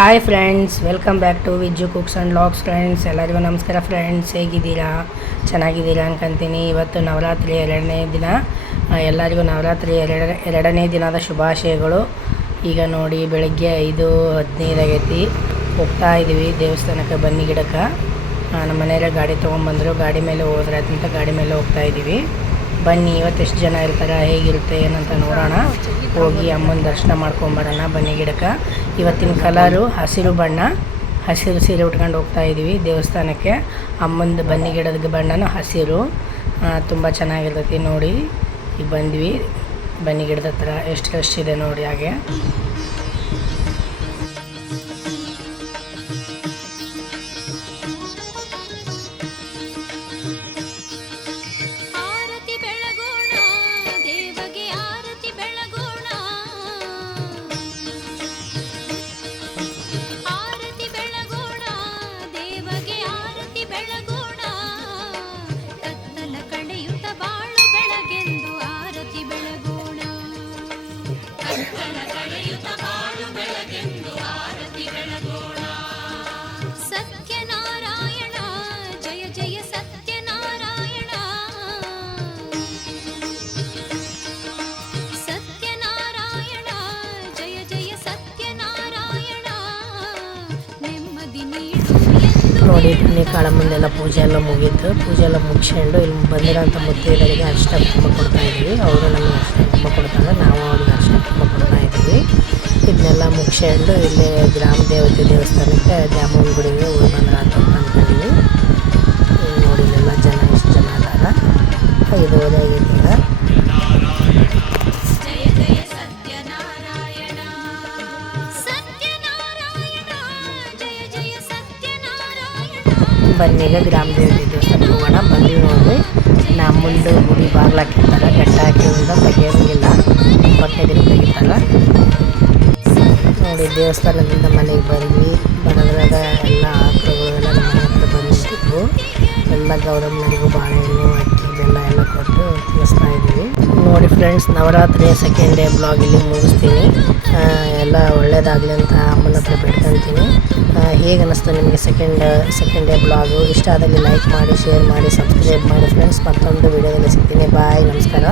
Hi friends welcome back to Vijju cooks and logs friends ಎಲ್ಲರಿಗೂ ನಮಸ್ಕಾರ friends ಹೇಗಿದ್ದೀರಾ? ಚೆನ್ನಾಗಿದ್ದೀರಾ ಅನ್ಕೊಂತೀನಿ. ಇವತ್ತು ನವರಾತ್ರಿ ಎರಡನೇ ದಿನ. ಎಲ್ಲರಿಗೂ ನವರಾತ್ರಿ ಎರಡನೇ ಎರಡನೇ ದಿನದ ಶುಭಾಶಯಗಳು. ಈಗ ನೋಡಿ, ಬೆಳಗ್ಗೆ ಐದು ಹದಿನೈದು ಆಗೈತಿ. ಹೋಗ್ತಾ ಇದ್ದೀವಿ ದೇವಸ್ಥಾನಕ್ಕೆ ಬನ್ನಿ ಗಿಡಕ್ಕೆ. ನಮ್ಮ ಮನೆಯಲ್ಲೇ ಗಾಡಿ ತೊಗೊಂಬಂದರು ಗಾಡಿ ಮೇಲೆ ಹೋದ್ರೆ ಅಂತ ಗಾಡಿ ಮೇಲೆ ಹೋಗ್ತಾ ಇದ್ದೀವಿ. ಬನ್ನಿ, ಇವತ್ತು ಎಷ್ಟು ಜನ ಇರ್ತಾರೆ, ಹೇಗಿರುತ್ತೆ, ಏನಂತ ನೋಡೋಣ. ಹೋಗಿ ಅಮ್ಮನ ದರ್ಶನ ಮಾಡ್ಕೊಂಬರೋಣ ಬನ್ನಿ ಗಿಡಕ್ಕೆ. ಇವತ್ತಿನ ಕಲರು ಹಸಿರು ಬಣ್ಣ. ಹಸಿರು ಸೀರೆ ಉಟ್ಕೊಂಡು ಹೋಗ್ತಾ ಇದ್ದೀವಿ ದೇವಸ್ಥಾನಕ್ಕೆ. ಅಮ್ಮಂದು ಬನ್ನಿ ಗಿಡದ ಬಣ್ಣನೂ ಹಸಿರು. ತುಂಬ ಚೆನ್ನಾಗಿರ್ತೈತಿ ನೋಡಿ. ಈಗ ಬಂದ್ವಿ. ಬನ್ನಿ ಗಿಡದ ಹತ್ರ ಎಷ್ಟು ರಶ್ ಇದೆ ನೋಡಿ ಹಾಗೆ. ನೋಡಿ, ಬನ್ನಿ ಕಾಳಮ್ಮಂದೆಲ್ಲ ಪೂಜೆ ಎಲ್ಲ ಮುಗೀತು. ಪೂಜೆ ಎಲ್ಲ ಮುಗಿಸ್ಕೊಂಡು ಇಲ್ಲಿ ಬಂದಿರೋಂಥ ಮುತ್ತೈದರಿಗೆ ಅರ್ಶಿನ ಕುಂಕುಮ ಕೊಡ್ತಾ ಇದ್ದೀವಿ. ಅವರು ನಮಗೆ ಅರ್ಶಿನ ಕುಂಕುಮ ಕೊಡ್ತಾರೆ. ನಾವು ಅವ್ರಿಗೆ ಅರ್ಶಿನ ಕುಂಕುಮ ಕೊಡ್ತಾ ಇದ್ದೀವಿ. ಇದನ್ನೆಲ್ಲ ಮುಗಿಸ್ಕೊಂಡು ಇಲ್ಲಿ ಗ್ರಾಮ ದೇವತೆ ದೇವಸ್ಥಾನಕ್ಕೆ ದ್ಯಾಮವ್ವನ ಗುಡಿಗೆ ಹೋಗಿ ಬಂದ್ರೆ ಅಂತ ಅಂದ್ಕೊಂಡಿವಿ. ನೋಡಿ, ಇಲ್ಲೆಲ್ಲ ಜನ, ಎಷ್ಟು ಜನ ಅದಾರ. ಇದು ಆಗೈತಿ. ಬನ್ನೀಗ ಗ್ರಾಮ ದೇವತೆ ದೇವಸ್ಥಾನಕ್ಕೆ ಹೋಗೋಣ. ಬಂದು ನೋಡ್ರಿ ನಮ್ಮ ಮುಂದೆ ಗುಡಿ ಬಾಗ್ಲು ಹಾಕಿರ್ತಾರೆ ಗಟ್ಟ ಹಾಕಿರೋದ್ರಿಂದ ತೆಗಿಯೋಂಗಿಲ್ಲ ದಿನ ತೆಗಿತಾರೆ. ನೋಡಿ, ದೇವಸ್ಥಾನದಿಂದ ಮನೆಗೆ ಬಂದ್ವಿ. ಬರೋದ್ರಾಗ ಎಲ್ಲ ಆಕಳುಗಳೆಲ್ಲ ನಮ್ಮ ಹತ್ರ ಬಂದಿಟ್ಟಿದ್ವು ಎಲ್ಲ ಗೌರಮ್ಮನಿಗೂ ಬಾಳೆಹಣ್ಣು ಬೆಲ್ಲ ಎಲ್ಲ ಕೊಟ್ಟು ತಿಳಿಸ್ತಾ ಇದ್ದೀವಿ. ನೋಡಿ friends Navratri second day blog ಇಲ್ಲಿ ಮುಗಿಸ್ತೀನಿ. ಎಲ್ಲ ಒಳ್ಳೇದಾಗಲಿ ಅಂತ ಅಮ್ಮನ ಹತ್ರ ಬಿಟ್ಕೊಂತೀನಿ ಹೇಗೆ ಅನ್ನಿಸ್ತು ನಿಮಗೆ ಸೆಕೆಂಡ್ ಸೆಕೆಂಡ್ ಡೇ ಬ್ಲಾಗು ಇಷ್ಟ ಆದಲ್ಲಿ ಲೈಕ್ ಮಾಡಿ ಶೇರ್ ಮಾಡಿ ಸಬ್ಸ್ಕ್ರೈಬ್ ಮಾಡಿ ಫ್ರೆಂಡ್ಸ್ ಮತ್ತೊಂದು ವಿಡಿಯೋದಲ್ಲಿ ಸಿಗ್ತೀನಿ. ಬಾಯ್ ನಮಸ್ಕಾರ.